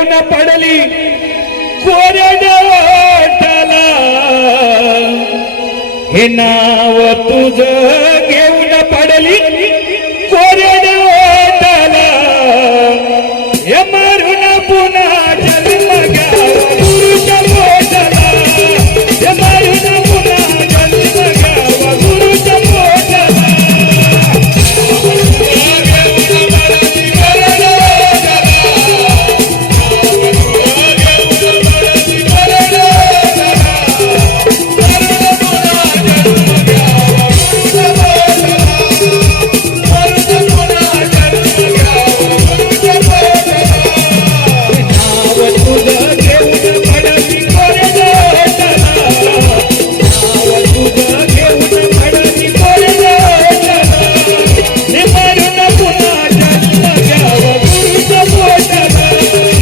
पडली कोरड्याला हे नाव तुझ घेऊन पडली कोरड्याला हे मारून पुन्हा